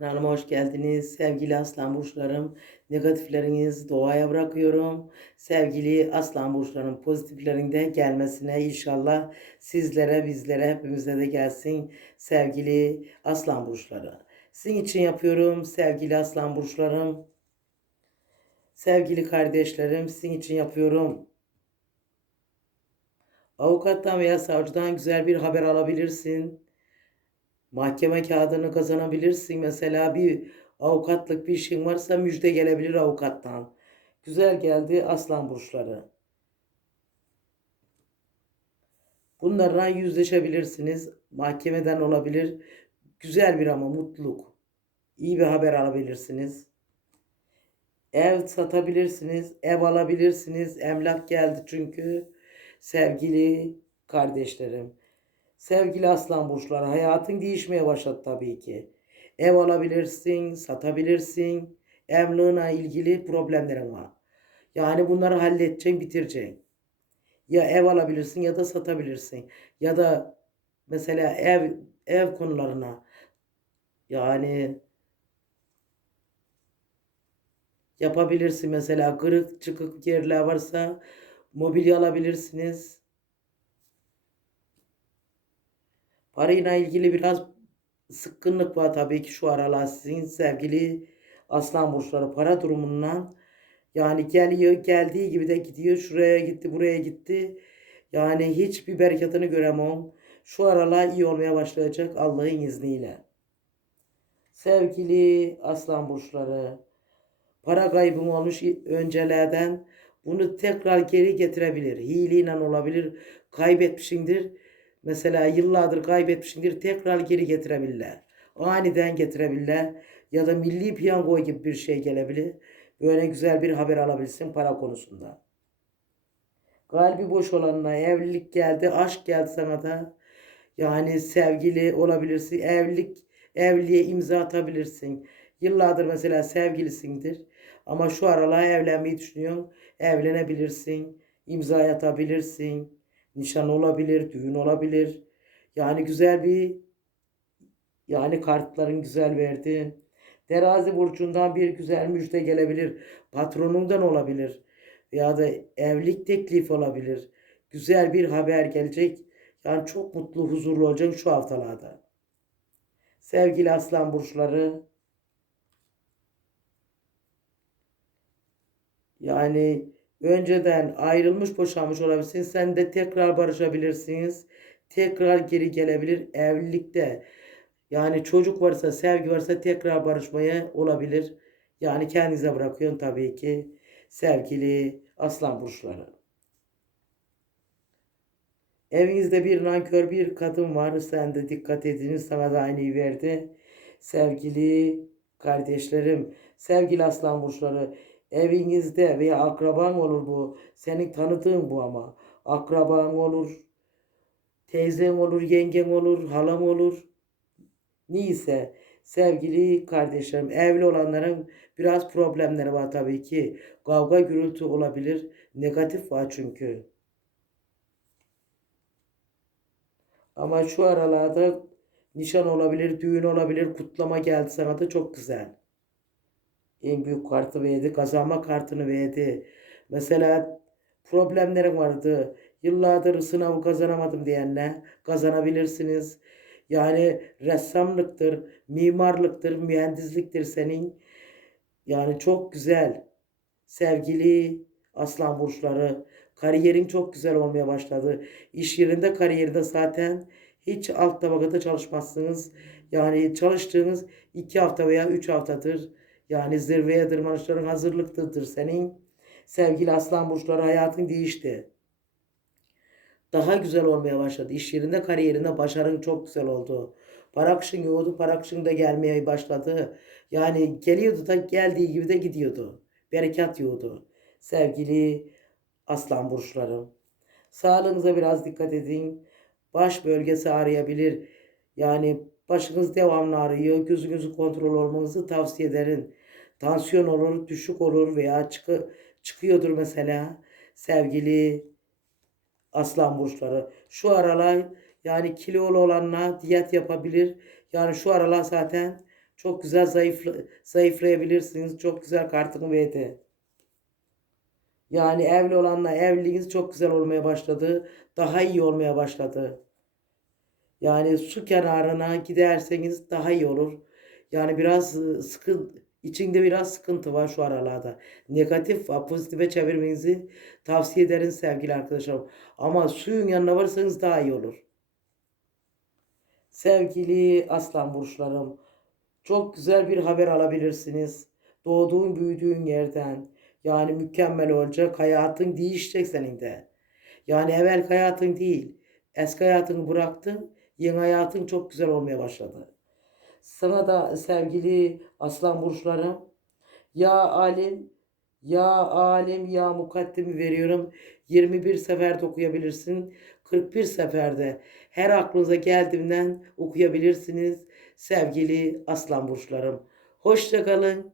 Kanalıma hoş geldiniz. Sevgili aslan burçlarım, negatiflerinizi doğaya bırakıyorum. Sevgili aslan burçlarım, pozitiflerinde gelmesine inşallah sizlere, bizlere, hepimize de gelsin. Sevgili aslan burçları. Sizin için yapıyorum sevgili aslan burçlarım. Sevgili kardeşlerim, sizin için yapıyorum. Avukattan veya savcıdan güzel bir haber alabilirsin. Mahkeme kağıdını kazanabilirsin. Mesela bir avukatlık bir işin varsa müjde gelebilir avukattan. Güzel geldi aslan burçları. Bunlarla yüzleşebilirsiniz. Mahkemeden olabilir. Güzel bir ama mutluluk. İyi bir haber alabilirsiniz. Ev satabilirsiniz. Ev alabilirsiniz. Emlak geldi çünkü. Sevgili kardeşlerim. Sevgili aslan burçları hayatın değişmeye başladı tabii ki. Ev alabilirsin, satabilirsin. Emlakla ilgili problemlerin var. Yani bunları halledeceksin, bitireceksin. Ya ev alabilirsin ya da satabilirsin. Ya da mesela ev ev konularına yani yapabilirsin mesela kırık çıkık yerler varsa mobilya alabilirsiniz. Parayla ilgili biraz sıkkınlık var tabii ki şu aralar sizin sevgili aslan burçları para durumundan yani geliyor geldiği gibi de gidiyor şuraya gitti buraya gitti yani hiçbir bereketini göremem. Şu aralar iyi olmaya başlayacak Allah'ın izniyle. Sevgili aslan burçları para kaybım olmuş öncelerden bunu tekrar geri getirebilir. Hileyle olabilir. Kaybetmişindir. Mesela yıllardır kaybetmişindir. Tekrar geri getirebilirler. Aniden getirebilirler. Ya da milli piyango gibi bir şey gelebilir. Böyle güzel bir haber alabilirsin para konusunda. Kalbi boş olanına evlilik geldi, aşk geldi sana da. Yani sevgili olabilirsin. Evlilik, evliliğe imza atabilirsin. Yıllardır mesela sevgilisindir. Ama şu aralar evlenmeyi düşünüyorsun. Evlenebilirsin. imza atabilirsin. Nişan olabilir, düğün olabilir. Yani güzel bir yani kartların güzel verdi. Terazi burcundan bir güzel müjde gelebilir. Patronundan olabilir. Ya da evlilik teklif olabilir. Güzel bir haber gelecek. Yani çok mutlu, huzurlu olacaksın şu haftalarda. Sevgili aslan burçları. Yani önceden ayrılmış boşanmış olabilirsin. Sen de tekrar barışabilirsiniz. Tekrar geri gelebilir evlilikte. Yani çocuk varsa, sevgi varsa tekrar barışmaya olabilir. Yani kendinize bırakıyorsun tabii ki sevgili aslan burçları. Evinizde bir nankör bir kadın var. Sen de dikkat ediniz. Sana da aynıyı verdi. Sevgili kardeşlerim, sevgili aslan burçları evinizde veya akraban olur bu. Senin tanıdığın bu ama. Akraban olur, teyzen olur, yengen olur, halam olur. Neyse sevgili kardeşlerim evli olanların biraz problemleri var tabii ki. Kavga gürültü olabilir. Negatif var çünkü. Ama şu aralarda nişan olabilir, düğün olabilir, kutlama geldi sana da çok güzel. En büyük kartı verdi, kazanma kartını verdi. Mesela problemlerim vardı. Yıllardır sınavı kazanamadım diyenler kazanabilirsiniz. Yani ressamlıktır, mimarlıktır, mühendisliktir senin. Yani çok güzel. Sevgili aslan burçları, kariyerin çok güzel olmaya başladı. İş yerinde kariyerinde zaten hiç alt tabakada çalışmazsınız. Yani çalıştığınız iki hafta veya üç haftadır. Yani zirveye tırmanışların hazırlıktadır senin. Sevgili aslan burçları hayatın değişti. Daha güzel olmaya başladı. İş yerinde kariyerinde başarın çok güzel oldu. Para akışın yoğdu. Para akışın da gelmeye başladı. Yani geliyordu da geldiği gibi de gidiyordu. Berekat yoğdu. Sevgili aslan burçlarım. Sağlığınıza biraz dikkat edin. Baş bölgesi ağrıyabilir. Yani başınız devamlı ağrıyor. Gözünüzü kontrol olmanızı tavsiye ederim. Tansiyon olur, düşük olur veya çıkı, çıkıyordur mesela. Sevgili aslan burçları. Şu aralar yani kilolu olanlar diyet yapabilir. Yani şu aralar zaten Çok güzel zayıfla, zayıflayabilirsiniz. Çok güzel kartını verdi. Yani evli olanla evliliğiniz çok güzel olmaya başladı. Daha iyi olmaya başladı. Yani su kenarına giderseniz daha iyi olur. Yani biraz ıı, sıkın, içinde biraz sıkıntı var şu aralarda. Negatif pozitife çevirmenizi tavsiye ederim sevgili arkadaşlarım. Ama suyun yanına varsanız daha iyi olur. Sevgili aslan burçlarım, çok güzel bir haber alabilirsiniz. Doğduğun, büyüdüğün yerden. Yani mükemmel olacak. Hayatın değişecek senin de. Yani evvel hayatın değil. Eski hayatını bıraktın. Yeni hayatın çok güzel olmaya başladı. Sana da sevgili aslan burçlarım. Ya alim, ya alim, ya mukaddimi veriyorum. 21 seferde okuyabilirsin. 41 seferde her aklınıza geldiğinden okuyabilirsiniz sevgili aslan burçlarım. Hoşça kalın,